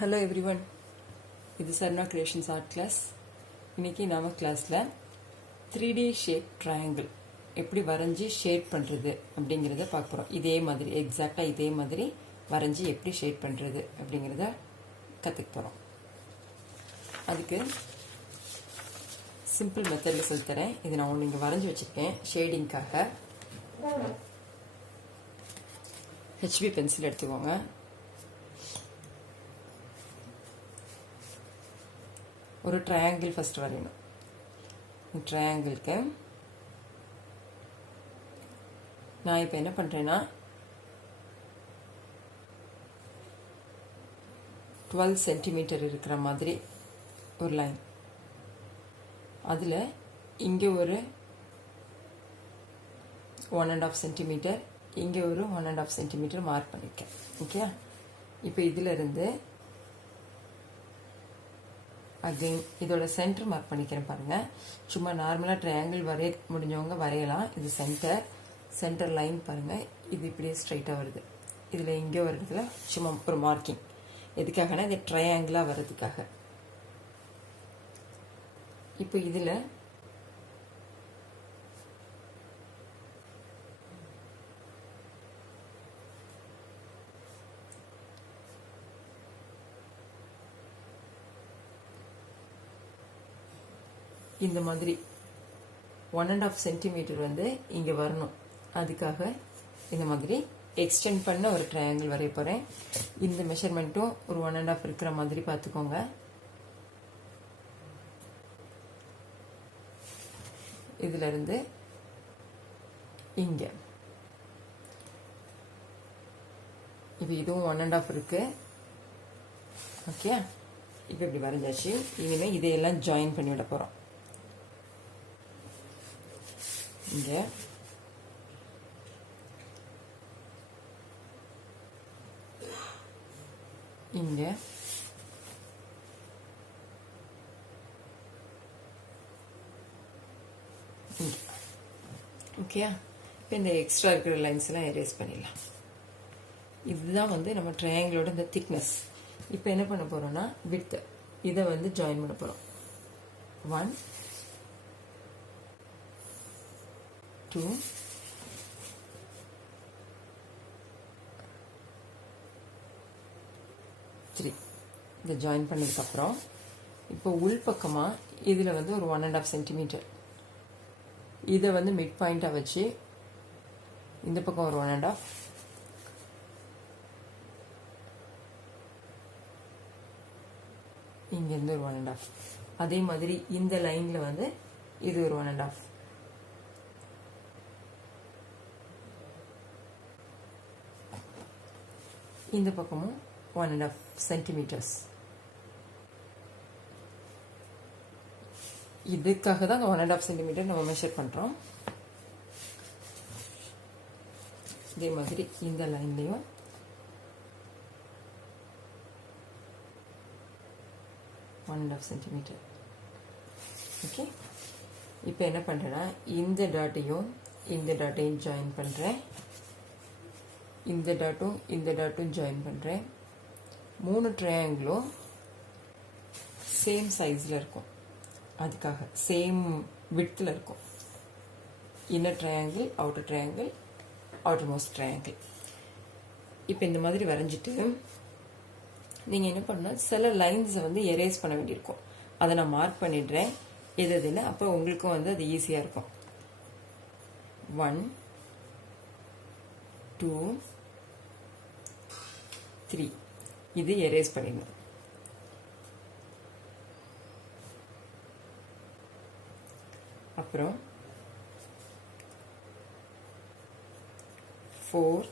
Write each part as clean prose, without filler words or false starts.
Hello everyone, this is SARunA Creations Art Class. இன்னைக்கு நாம கிளாஸ்ல 3D shape triangle எப்படி வரைஞ்சி ஷேட் பண்றது அப்படிங்கறத பார்க்க போறோம். இதே மாதிரி எக்ஸாக்ட்டா இதே மாதிரி வரைஞ்சி எப்படி ஷேட் பண்றது அப்படிங்கறத கத்துக்க போறோம். அதுக்கு சிம்பிள் மெத்தட்ல சொல்லி தரேன். இது நான் இங்க வரைஞ்சி வச்சிருக்கேன் ஷேடிங்காக. HB பென்சில் எடுத்துக்கோங்க. ஒரு ட்ரையாங்கிள் ஃபர்ஸ்ட் வரையணும். ட்ரையாங்கிளுக்கு நான் இப்போ என்ன பண்ணுறேன்னா 12 சென்டிமீட்டர் இருக்கிற மாதிரி ஒரு லைன், அதில் இங்கே ஒரு 1.5 சென்டிமீட்டர், இங்கே ஒரு 1.5 சென்டிமீட்டர் மார்க் பண்ணியிருக்கேன். ஓகே, இப்போ இதிலிருந்து அகைன் இதோட சென்டர் மார்க் பண்ணிக்கிறேன் பாருங்கள். சும்மா நார்மலாக ட்ரையாங்கிள் வரைய முடிஞ்சவங்க வரையலாம். இது சென்டர் லைன் பாருங்கள். இது இப்படியே ஸ்ட்ரைட்டாக வருது. இதில் இங்கே ஒரு இடத்துல சும்மா ஒரு மார்க்கிங். எதுக்காகனா இது ட்ரையாங்கிளாக வர்றதுக்காக. இப்போ இதில் இந்த மாதிரி 1.5 சென்டிமீட்டர் வந்து இங்கே வரணும். அதுக்காக இந்த மாதிரி எக்ஸ்டெண்ட் பண்ண ஒரு ட்ரையாங்கிள் வரைய போகிறேன். இந்த மெஷர்மெண்ட்டும் ஒரு 1.5 இருக்கிற மாதிரி பார்த்துக்கோங்க. இதிலிருந்து இங்கே இப்போ இதுவும் 1.5 இருக்கு. ஓகே, இப்போ இப்படி வரைஞ்சாச்சு. இனிமேல் இதையெல்லாம் ஜாயின் பண்ணி விட போகிறோம். இங்கே இங்கே ஓகே, இப்போ இந்த எக்ஸ்ட்ரா இருக்கிற லைன்ஸ் எல்லாம் எரேஸ் பண்ணிடலாம். இதுதான் வந்து நம்ம ட்ரையாங்கிளோட இந்த திக்னஸ். இப்போ என்ன பண்ண போறோம்னா விட்த் இதை வந்து ஜாயின் பண்ண போறோம். 1 2 3 இதை ஜாயின் பண்ணதுக்கப்புறம் இப்போ உள்பக்கமாக இதில் வந்து ஒரு 1.5 சென்டிமீட்டர் இதை வந்து மிட் பாயிண்டாக வச்சு இந்த பக்கம் ஒரு 1.5, இங்கேருந்து ஒரு 1.5, அதே மாதிரி இந்த லைனில் வந்து இது ஒரு 1.5, இந்த பக்கமும் 1.5 சென்டிமீட்டர்ஸ். இதுக்காக தான் 1.5 சென்டிமீட்டர் நம்ம மெஷர் பண்ணுறோம். இதே மாதிரி இந்த லைன்லையும் சென்டிமீட்டர். ஓகே, இப்போ என்ன பண்ணுறேன்னா இந்த டாட்டையும் ஜாயின் பண்ணுறேன். இந்த டாட்டும் ஜாயின் பண்ணுறேன். 3 ட்ரையாங்கிளும் சேம் சைஸில் இருக்கும். அதுக்காக சேம் விட்த்தில் இருக்கும். Inner triangle, outer triangle, outer most triangle. இப்போ இந்த மாதிரி வரைஞ்சிட்டு நீங்கள் என்ன பண்ணணும், சில லைன்ஸை வந்து எரேஸ் பண்ண வேண்டியிருக்கும். அதை நான் மார்க் பண்ணிடுறேன் எதுன்னு. அப்போ உங்களுக்கும் வந்து அது ஈஸியாக இருக்கும். 1 2 3 இது எரேஸ் பண்ணிடணும். அப்புறம் 4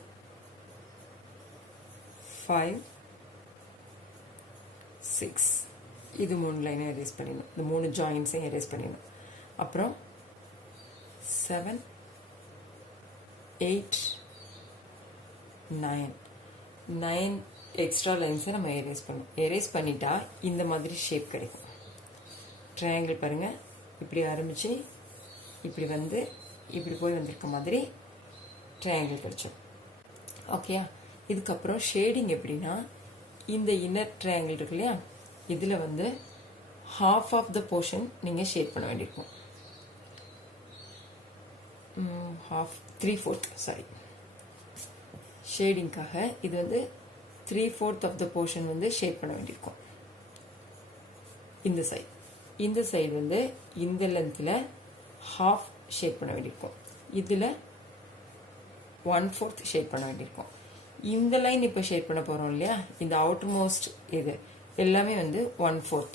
5 6 இது 3 லைனை எரேஸ் பண்ணிடணும். இந்த 3 ஜாயின்ஸையும் எரேஸ் பண்ணிடணும். அப்புறம் 7 8 9 எக்ஸ்ட்ரா லைன்ஸை நம்ம எரேஸ் பண்ணணும். எரேஸ் பண்ணிட்டா இந்த மாதிரி ஷேப் கிடைக்கும். ட்ரையாங்கிள் பாருங்கள், இப்படி ஆரம்பித்து இப்படி வந்து இப்படி போய் வந்திருக்க மாதிரி ட்ரையாங்கிள் கிடைச்சோம். ஓகேயா, இதுக்கப்புறம் ஷேடிங் எப்படின்னா இந்த இன்னர் ட்ரையாங்கிள் இருக்கு இல்லையா, இதில் வந்து half ஆஃப் த போர்ஷன் நீங்கள் ஷேட் பண்ண வேண்டியிருக்கும். half 3/4 சாரி, ஷேடிங்காக இது வந்து 3/4 ஆஃப் த போர்ஷன் வந்து ஷேட் பண்ண வேண்டியிருக்கும். இந்த சைடு வந்து இந்த லென்த்தில் ஹாஃப் ஷேட் பண்ண வேண்டியிருக்கும். இதில் 1/4 ஷேட் பண்ண வேண்டியிருக்கும். இந்த லைன் இப்போ ஷேட் பண்ண போகிறோம் இல்லையா, இந்த அவுட்டர் மோஸ்ட் இது எல்லாமே வந்து 1/4.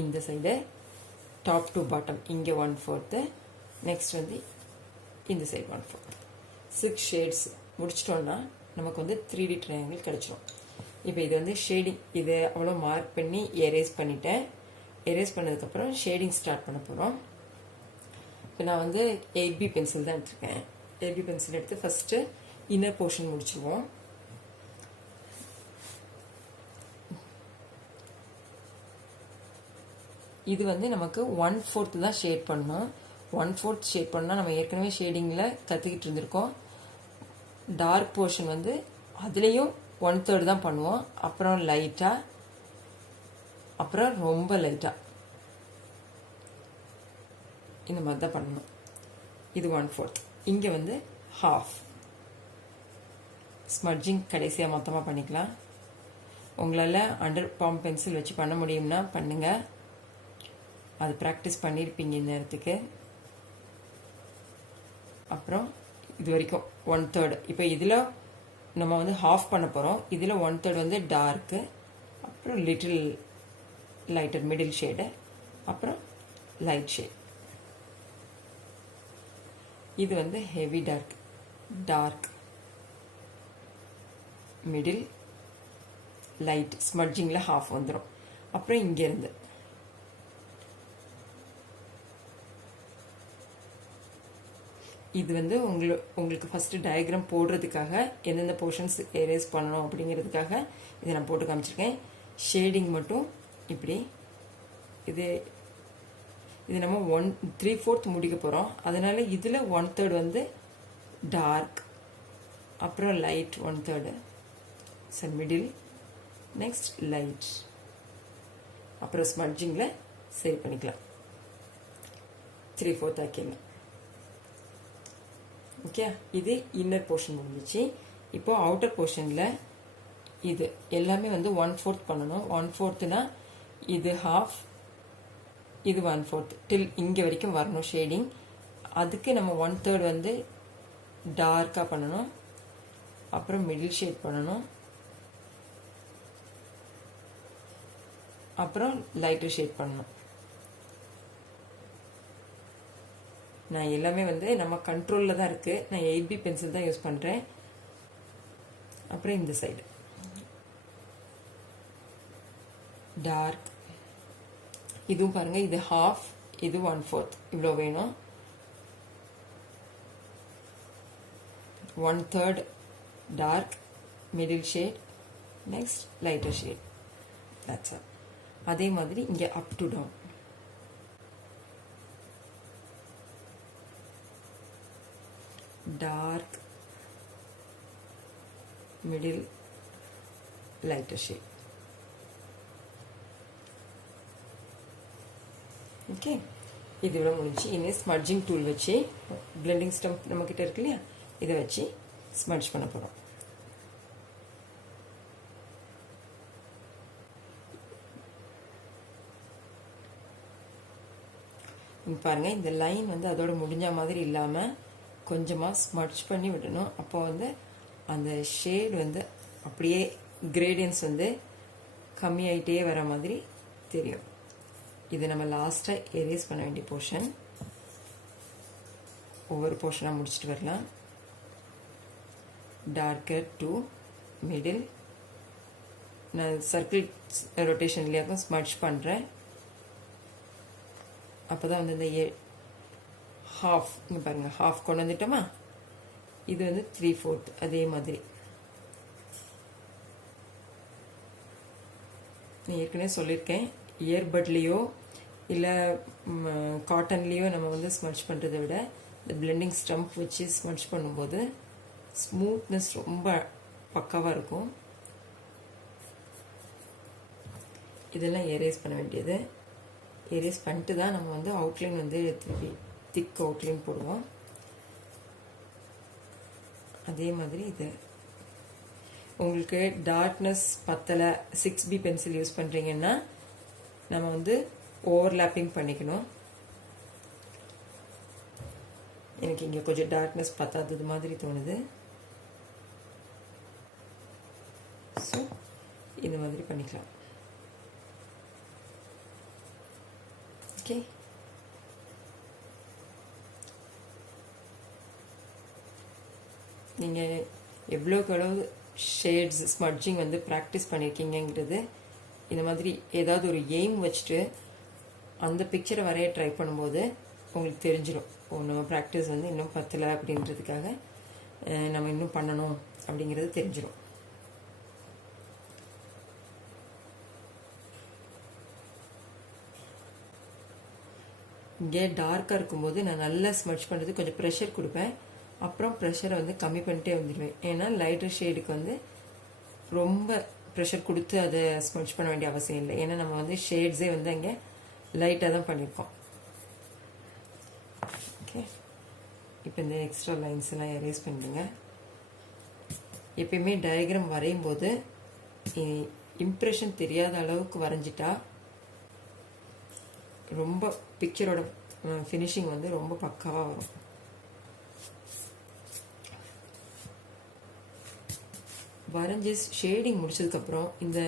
இந்த சைடு டாப் டு பாட்டம் இங்கே 1/4, நெக்ஸ்ட் வந்து இந்த சைடு 1/4. 6 ஷேட்ஸ் முடிச்சிட்டோன்னா நமக்கு வந்து 3D ட்ரையாங்கிள் கிடச்சிரும். இப்போ இது வந்து ஷேடிங், இது அவ்வளோ மார்க் பண்ணி எரேஸ் பண்ணிட்டேன். எரேஸ் பண்ணதுக்கப்புறம் ஷேடிங் ஸ்டார்ட் பண்ண போகிறோம். இப்போ நான் வந்து 8B பென்சில் தான் எடுத்துருக்கேன். 8B பென்சில் எடுத்து ஃபஸ்ட்டு இன்னர் போர்ஷன் முடிச்சுருவோம். இது வந்து நமக்கு 1/4 தான் ஷேட் பண்ணணும். 1/4 ஷேட் பண்ணால் நம்ம ஏற்கனவே ஷேடிங்கில் கற்றுக்கிட்டு இருந்திருக்கோம். டார்க் போர்ஷன் வந்து அதுலேயும் 1/3 தான் பண்ணுவோம். அப்புறம் லைட்டாக, அப்புறம் ரொம்ப லைட்டாக, இந்த மாதிரி தான் பண்ணணும். இது 1/4. இங்கே வந்து ஹாஃப். ஸ்மட்ஜிங் கடைசியாக மொத்தமாக பண்ணிக்கலாம். உங்களால் அண்டர் பாம் பென்சில் வச்சு பண்ண முடியும்னா பண்ணுங்கள். அது ப்ராக்டிஸ் பண்ணியிருப்பீங்க இந்த நேரத்துக்கு. அப்புறம் இது வரைக்கும் 1/3. இப்போ இதில் நம்ம வந்து ஹாஃப் பண்ண போகிறோம். இதில் 1/3 வந்து டார்க்கு, அப்புறம் லிட்டில் லைட்டர் மிடில் ஷேடு, அப்புறம் லைட் ஷேட். இது வந்து heavy dark, dark, middle, light. ஸ்மட்ஜிங்கில் ஹாஃப் வந்துடும். அப்புறம் இங்கேருந்து இது வந்து உங்களுக்கு ஃபஸ்ட்டு டயக்ராம் போடுறதுக்காக எந்தெந்த போர்ஷன்ஸ் எரேஸ் பண்ணணும் அப்படிங்கிறதுக்காக இதை நான் போட்டு காமிச்சிருக்கேன். ஷேடிங் மட்டும் இப்படி. இது நம்ம 3/4 முடிக்க போகிறோம். அதனால் இதில் 1/3 வந்து டார்க், அப்புறம் லைட் 1/3 மிடில், நெக்ஸ்ட் லைட், அப்புறம் ஸ்மட்ஜிங்கில் சேவ் பண்ணிக்கலாம். 3/4 ஆக்கிடலாம். ஓகே, இது இன்னர் போர்ஷன் முடிஞ்சிச்சு. இப்போது அவுட்டர் போர்ஷனில் இது எல்லாமே வந்து 1/4 பண்ணணும். 1/4னா இது ஹாஃப், இது 1/4 டில் இங்கே வரைக்கும் வரணும் ஷேடிங். அதுக்கு நம்ம 1/3 வந்து டார்க்காக பண்ணணும், அப்புறம் மிடில் ஷேட் பண்ணணும், அப்புறம் லைட்டர் ஷேட் பண்ணணும். நான் எல்லாமே வந்து நம்ம கண்ட்ரோலில் தான் இருக்குது. நான் 8B பென்சில் தான் யூஸ் பண்ணுறேன். அப்புறம் இந்த சைடு டார்க், இதுவும் பாருங்கள், இது ஹாஃப், இது 1/4, இவ்வளோ வேணும். 1/3 dark, middle shade, next lighter shade. That's all. அதே மாதிரி இங்கே up to down. Dark, middle, lighter shade. Okay, இது இவ்வளோ முடிஞ்சு. இனி ஸ்மட்ஜிங் டூல் வச்சு, பிளெண்டிங் ஸ்டம்ப் நம்மக்கிட்ட இருக்கு இல்லையா, இதை வச்சு ஸ்மட்ஜ் பண்ண போகிறோம். பாருங்கள், இந்த லைன் வந்து அதோட முடிஞ்ச மாதிரி இல்லாமல் கொஞ்சமாக ஸ்மட்ச் பண்ணி விடணும். அப்போ வந்து அந்த ஷேட் வந்து அப்படியே கிரேடியன்ஸ் வந்து கம்மியாயிட்டே வர மாதிரி தெரியும். இது நம்ம லாஸ்ட்டாக எரேஸ் பண்ண வேண்டிய போர்ஷன். ஒவ்வொரு போர்ஷனாக முடிச்சுட்டு வரலாம். Darker to middle. நான் சர்க்கிள் ரொட்டேஷன்லேயே ஸ்மட்ச் பண்ணுறேன். அப்போ தான் வந்து இந்த ஹாஃப், இங்கே பாருங்கள், ஹாஃப் கொண்டு வந்துட்டோமா. இது வந்து 3/4 அதே மாதிரி. நான் ஏற்கனவே சொல்லியிருக்கேன், இயர்பட்லேயோ இல்லை காட்டன்லேயோ நம்ம வந்து ஸ்மட்ச் பண்ணுறதை விட இந்த பிளெண்டிங் ஸ்டம்ப் வச்சு ஸ்மட்ச் பண்ணும்போது ஸ்மூத்னஸ் ரொம்ப பக்காவாக இருக்கும். இதெல்லாம் எரேஸ் பண்ண வேண்டியது. எரேஸ் பண்ணிட்டு தான் நம்ம வந்து அவுட்லைன் வந்து திருப்பி திக் அவுட்லைன் போடுவோம். அதே மாதிரி இது உங்களுக்கு டார்க்னஸ் பத்தலை 6B பென்சில் யூஸ் பண்ணுறீங்கன்னா நம்ம வந்து ஓவர்லாப்பிங் பண்ணிக்கணும். எனக்கு இங்கே கொஞ்சம் டார்க்னஸ் பத்தாதது மாதிரி தோணுது. ஸோ இந்த மாதிரி பண்ணிக்கலாம். ஓகே, நீங்கள் எவ்வளோக்கு எவ்வளவு ஷேட்ஸ் ஸ்மட்ஜிங் வந்து ப்ராக்டிஸ் பண்ணியிருக்கீங்கிறது இந்த மாதிரி ஏதாவது ஒரு எய்ம் வச்சுட்டு அந்த பிக்சரை வரைய ட்ரை பண்ணும்போது உங்களுக்கு தெரிஞ்சிடும். நம்ம ப்ராக்டிஸ் வந்து இன்னும் பத்தலை அப்படின்றதுக்காக நம்ம இன்னும் பண்ணணும் அப்படிங்கிறது தெரிஞ்சிடும். இங்கே டார்க்காக இருக்கும்போது நான் நல்லா ஸ்மட்ச் பண்ணுறது கொஞ்சம் ப்ரெஷர் கொடுப்பேன். அப்புறம் ப்ரெஷரை வந்து கம்மி பண்ணிட்டே வந்துடுவேன். ஏன்னா லைட்டர் ஷேடுக்கு வந்து ரொம்ப ப்ரெஷர் கொடுத்து அதை ஸ்மட்ச் பண்ண வேண்டிய அவசியம் இல்லை. ஏன்னா நம்ம வந்து ஷேட்ஸே வந்து அங்கே லைட்டாக தான் பண்ணியிருக்கோம். ஓகே, இப்போ இந்த எக்ஸ்ட்ரா லைன்ஸ் எல்லாம் எரேஸ் பண்ணிடுங்க. எப்பயுமே டயக்ராம் வரையும் போது இம்ப்ரெஷன் தெரியாத அளவுக்கு வரைஞ்சிட்டா ரொம்ப பிக்சரோட ஃபினிஷிங் வந்து ரொம்ப பக்காவாக வரும். வரைஞ்சி ஷேடிங் முடிச்சதுக்கப்புறம் இந்த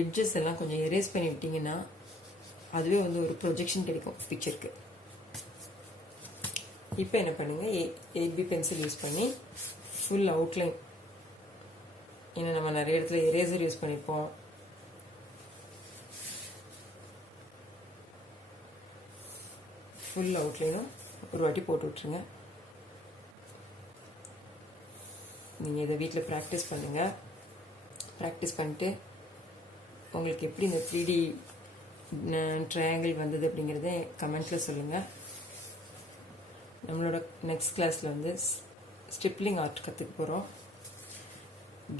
எட்ஜஸ் எல்லாம் கொஞ்சம் எரேஸ் பண்ணி விட்டிங்கன்னா அதுவே வந்து ஒரு ப்ரொஜெக்ஷன் கிடைக்கும் பிக்சருக்கு. இப்போ என்ன பண்ணுங்கள், 8B பென்சில் யூஸ் பண்ணி ஃபுல் அவுட்லைன், ஏன்னா நம்ம நிறைய இடத்துல எரேசர் யூஸ் பண்ணியிருப்போம். ஃபுல் அவுட்லைனும் ஒரு வாட்டி போட்டு விட்ருங்க. நீங்கள் இதை வீட்டில் ப்ராக்டிஸ் பண்ணுங்கள். ப்ராக்டிஸ் பண்ணிட்டு உங்களுக்கு எப்படி இந்த 3D ட்ரையாங்கிள் வந்தது அப்படிங்கிறத கமெண்ட்டில் சொல்லுங்கள். நம்மளோட நெக்ஸ்ட் கிளாஸில் வந்து ஸ்டிப்லிங் ஆர்ட் கற்றுக்க போகிறோம்.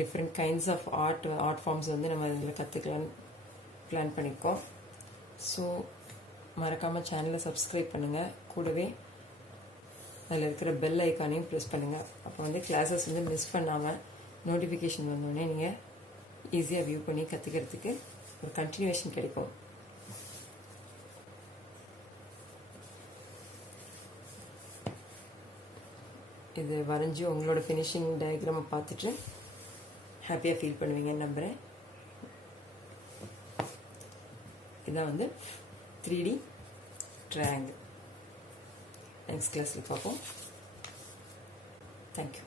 Different kinds of art forms வந்து நம்ம இதில் கற்றுக்கலான்னு பிளான் பண்ணியிருக்கோம். ஸோ மறக்காமல் சேனலை சப்ஸ்கிரைப் பண்ணுங்கள். கூடவே அதில் இருக்கிற பெல் ஐக்கானையும் ப்ரெஸ் பண்ணுங்கள். அப்போ வந்து கிளாஸஸ் வந்து மிஸ் பண்ணாமல் நோட்டிஃபிகேஷன் வந்தோடனே நீங்கள் ஈஸியாக வியூ பண்ணி கற்றுக்கிறதுக்கு ஒரு கண்டினியூவேஷன் கிடைக்கும். இது வரைஞ்சி உங்களோட ஃபினிஷிங் டயக்ராமை பார்த்துட்டு ஹாப்பியாக ஃபீல் பண்ணுவீங்கன்னு நம்புகிறேன். இதான் வந்து 3D ட்ரையாங்கிள். நெக்ஸ்ட் கிளாஸில் பார்ப்போம். தேங்க்யூ.